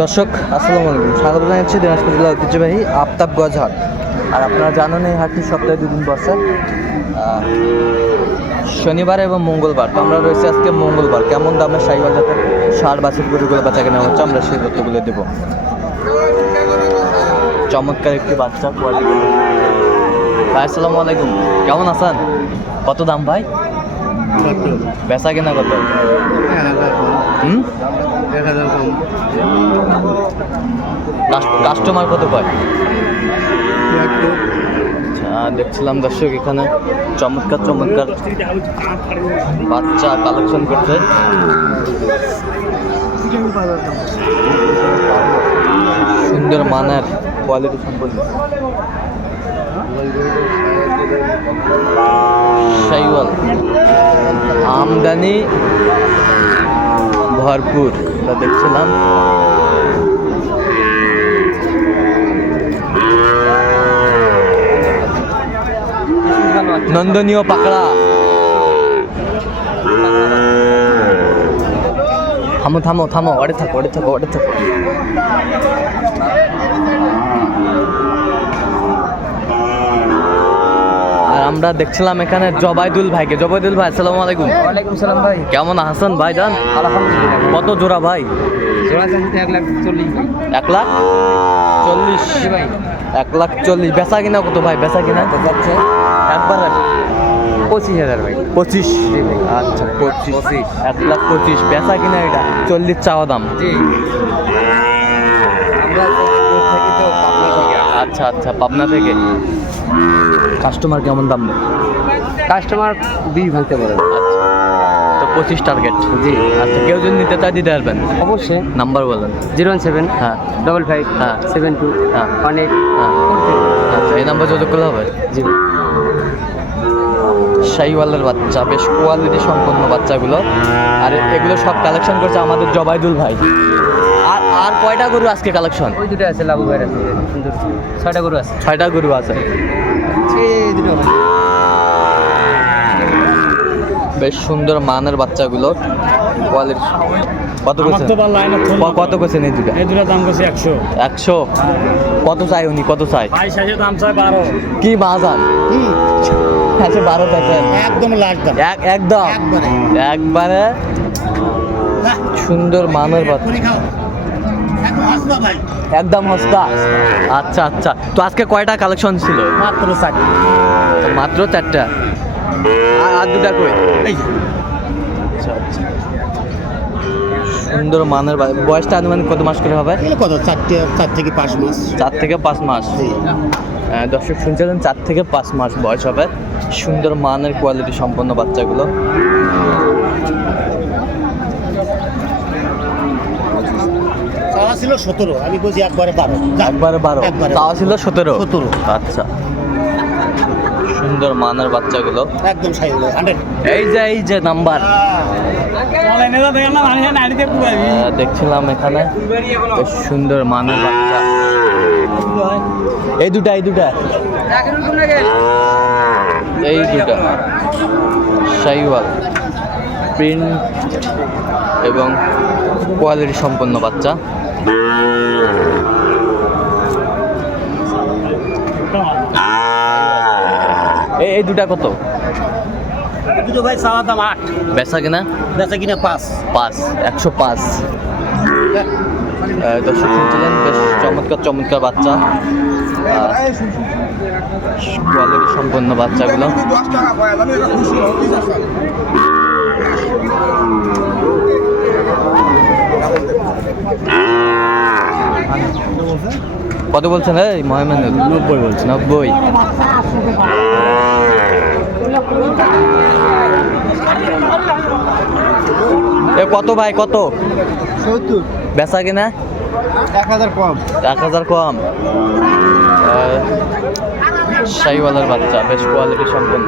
দর্শক আসসালামু আলাইকুম। স্বাগত জানাচ্ছি দিনাজপুর জেলা ঐতিহ্যবাহী আফতাবগঞ্জ হাট আর আপনারা জানেন এই হাটটি সপ্তাহে দুদিন বসে। শনিবার এবং মঙ্গলবার। তো আমরা রয়েছে আজকে মঙ্গলবার। কেমন দামে সাইবার জাতের সার বাছুর গরুগুলো বেচা কেনা হচ্ছে আমরা সেই তথ্যগুলো দেবো। চমৎকার একটি বাচ্চা কোয়ালিটি ভাই আসসালামু আলাইকুম। কেমন আছেন? কত দাম ভাই? বেচা কেনা কত? হুম? কাস- কাস্টমার কত পায়? আচ্ছা দেখছিলাম দর্শক এখানে চমৎকার চমৎকার বাচ্চা কালেকশন করছে। সুন্দর মানের কোয়ালিটি সম্পন্ন। আমদানি ভরপুর তা দেখছিলাম। নন্দনীয় পাকড়া। থামো থামো থামো অড়ে থাকো অড়ে থাকো অড়ে থাকো। আমরা দেখছিলাম এখানে জবাইদুল ভাইকে। জবাইদুল ভাই আসসালামু আলাইকুম। ওয়ালাইকুম সালাম ভাই। কেমন আছেন ভাই জান? আলহামদুলিল্লাহ। কত জোড়া ভাই? এক লাখ চল্লিশ। ভাই। এক লাখ চল্লিশ। বেচা কিনা কত ভাই? বেচা কিনা? যাচ্ছে। একবার পঁচিশ হাজার ভাই। পঁচিশ। আচ্ছা পঁচিশ। পঁচিশ। এক লাখ পঁচিশ। বেচা কিনা এটা? চল্লিশ চাওয়া দাম। জি আমরা দূর থেকে তো পাবনা থেকে আসি। আচ্ছা আচ্ছা পাবনা থেকে। কাস্টমার কেমন দাম নেই কাস্টমার বিষ ভাঙতে পারে। আচ্ছা তো পঁচিশ টার্গেট জি। আচ্ছা কেউ যদি নিতে চায় দিতে পারবেন? অবশ্যই। নাম্বার বলেন। জিরো ওয়ান সেভেন হ্যাঁ। ডবল ফাইভ হ্যাঁ। সেভেন টু হ্যাঁ। ওয়ান এইট হ্যাঁ। আচ্ছা এই নাম্বার যোগাযোগ করলে হবে? জি। শাহিওয়ালের বাচ্চা বেশ কোয়ালিটি সম্পন্ন বাচ্চাগুলো। আর এগুলো সব কালেকশন করছে আমাদের জবাইদুল ভাই। আর কয়টা গরু আজকে কালেকশন ওই দুটো আছে লাভু ভাইয়ের আছে সুন্দর। ছয়টা গরু আছে। ছয়টা গরু আছে। এই দুটো বেশ সুন্দর মানের বাচ্চাগুলো। কোয়ালিটি কত করছেন কত করছেন এই দুটা? এই দুটো দাম করছে একশো। একশো? কত চাই উনি? কত চাই? দাম চাই বারো। কি বাজান আচ্ছা বারো চাইছেন একদম লাস্ট দাম। এক একদম? একবারে। একবারে? সুন্দর মানের বাচ্চা। একদম হস্তা আচ্ছা আচ্ছা। তো আজকে কয়টা কালেকশন ছিল? মাত্র চারটি। মাত্র চারটা? আর আর দুটা কই? আচ্ছা আচ্ছা। সুন্দর মানের বয়সটা আনুমানিক কত মাস করে হবে? কত? চারটে চার থেকে পাঁচ মাস। চার থেকে পাঁচ মাস। দর্শক শুনছিলেন চার থেকে পাঁচ মাস বয়স হবে। সুন্দর মানের কোয়ালিটি সম্পন্ন বাচ্চাগুলো। ছিল সতেরো আমি বলছি একবারে বারো। একবারে বারো। তাও ছিল সতেরো? সতেরো। আচ্ছা। সুন্দর মানের বাচ্চাগুলো। একদম সাইজ এই যে এই যে নাম্বার। দেখছিলাম এখানে। বেশ সুন্দর মানের বাচ্চা। এই দুটা এই দুটা। এই দুটা। শাইওয়াল। প্রিন্ট এবং কোয়ালিটি সম্পন্ন বাচ্চা। এই এই দুটা কত? দুটো ভাই চাওয়া দাম আট। বেচা কিনা? বেচা কিনা পাঁচ। পাঁচ একশো পাঁচ। দর্শক শুনছিলেন বেশ চমৎকার চমৎকার বাচ্চা। কোয়ালিটি সম্পন্ন বাচ্চাগুলো। কত বলছেন? এই মহামেনুল নব্বই বলছে নব্বই। এ কত ভাই কত? সত্তর। বেচা কিনা? এক হাজার কম। এক হাজার কম। আহ, শাহিওয়ালার বাচ্চা বেশ কোয়ালিটি সম্পন্ন।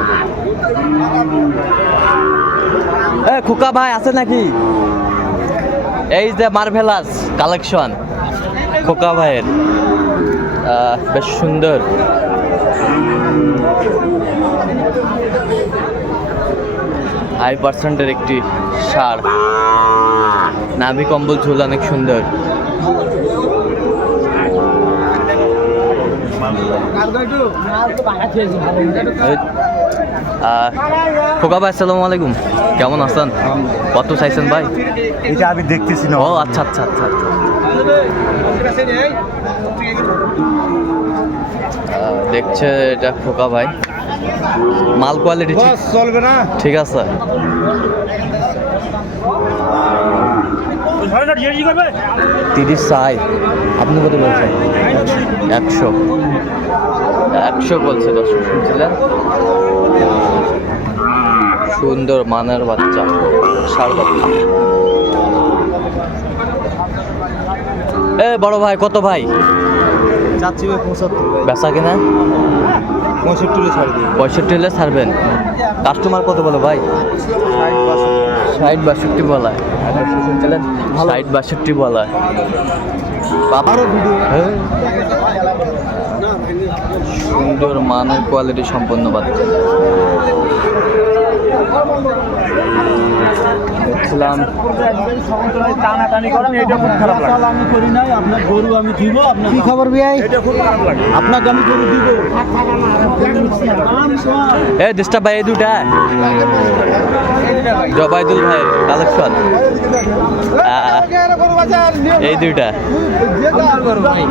এ খুকা ভাই আছে নাকি? এই যে মার্ভেলাস কালেকশন খোকা ভাইয়ের। বেশ সুন্দর। হাই পার্সেন্টের একটি সার নাভি কম্বল ঝুল অনেক সুন্দর। খোকা ভাই আসসালামু আলাইকুম। কেমন আছেন? কত চাইছেন ভাই? এটা আমি দেখতেছি না। ও আচ্ছা আচ্ছা আচ্ছা আচ্ছা। দেখছে এটা খোকা ভাই। মাল কোয়ালিটি চলবে না। ঠিক আছে। তিরিশ সাই আপনি কত বলছেন? একশো। একশো বলছে দর্শক শুনছিলেন? সুন্দর মানের বাচ্চা ষাড় বাচ্চা এ বড় ভাই কত ভাই? চাচ্ছি ভাই পঁচাত্তর বেচা কিনা? পঁয়ষট্টি ছাড় দিই পঁয়ষট্টি হলে ছাড়বেন? কাস্টমার কত বলে ভাই? ষাট বাষট্টি শুনছিলেন ষাট বাষট্টি বলায়। আরও ভিডিও। হ্যাঁ। সুন্দর মানের কোয়ালিটি সম্পন্ন বাচ্চা। দেখছিলাম টানাটানি করেন এটা খুব খারাপ লাগে। আমি করি নাই আপনার গরু আমি দিব আপনার কি খবর ভাই এটা খুব খারাপ লাগে। আপনাকে আমি গরু দিব। এ ডিস্টার্ব ভাই এই দুটা। জবাইদুল ভাই কালেকশন। এই দুইটা।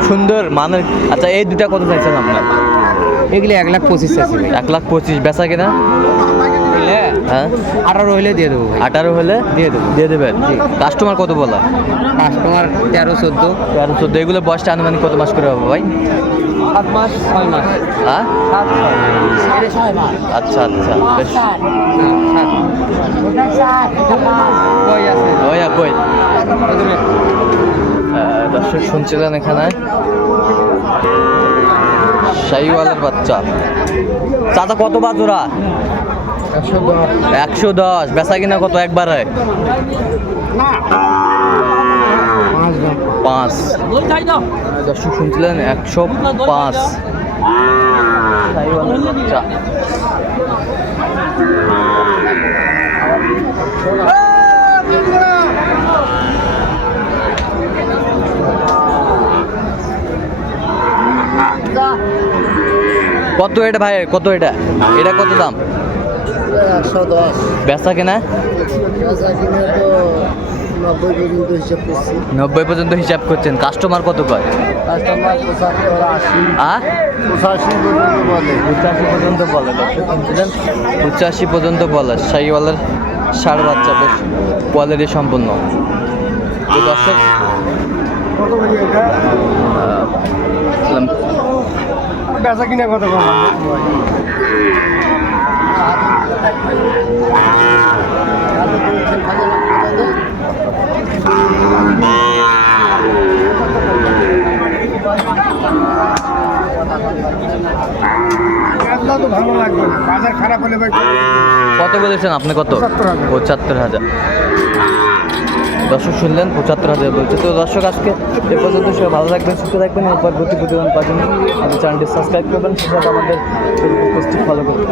সুন্দর মানের। আচ্ছা এই দুটা কত চাইছেন আপনার? এগুলি এক লাখ পঁচিশ এক লাখ পঁচিশ বেচা কিনা? হ্যাঁ। আঠারো হইলে দিয়ে দেবো আঠারো হলে দিয়ে দেবো। দিয়ে দেবেন? কাস্টমার কত বলা? কাস্টমার তেরো চোদ্দ। তেরো চোদ্দ। এগুলো বয়সটা আনুমানিক কত মাস করে হবে ভাই? সাত মাস ছয় মাস। হ্যাঁ? আচ্ছা আচ্ছা। বেশ। কই দর্শক শুনছিলেন এখানে? শাহিওয়ালের বাচ্চা। চাচা কত বাজুরা একশো দশ। বেচা কিনা কত একবার? হয় পাঁচ। দর্শক শুনছিলেন, একশো পাঁচ। কত এটা ভাই? কত এটা? এটা কত দাম? একশো দশ বেচা কেনা কিনে তো নব্বই পর্যন্ত হিসাব করছি। নব্বই পর্যন্ত হিসাব করছেন। কাস্টমার কত কয়? কাস্টমার পঁচাত্তর আশি। আ পঁচাশি পর্যন্ত বলে। পঁচাশি পর্যন্ত বলে দর্শক পঁচাশি পর্যন্ত বলে। শাহিওয়ালের ষাড় বাচ্চা বেশ কোয়ালিটি সম্পন্ন। তো দর্শক বেচা কিনে কত কম খারাপ হলে ভাই কত? বলেছেন আপনি কত? 75,000 পঁচাত্তর হাজার। দর্শক শুনলেন পঁচাত্তর হাজার বলছে। তো দর্শক আজকে এ পর্যন্ত সবাই ভালো থাকবেন সুস্থ থাকবেন এবং পরবর্তী প্রতিদান পাবেন আমাদের চ্যানেলটি সাবস্ক্রাইব করবেন সেটা আমাদের ফেসবুক পেজটি ফলো করবেন।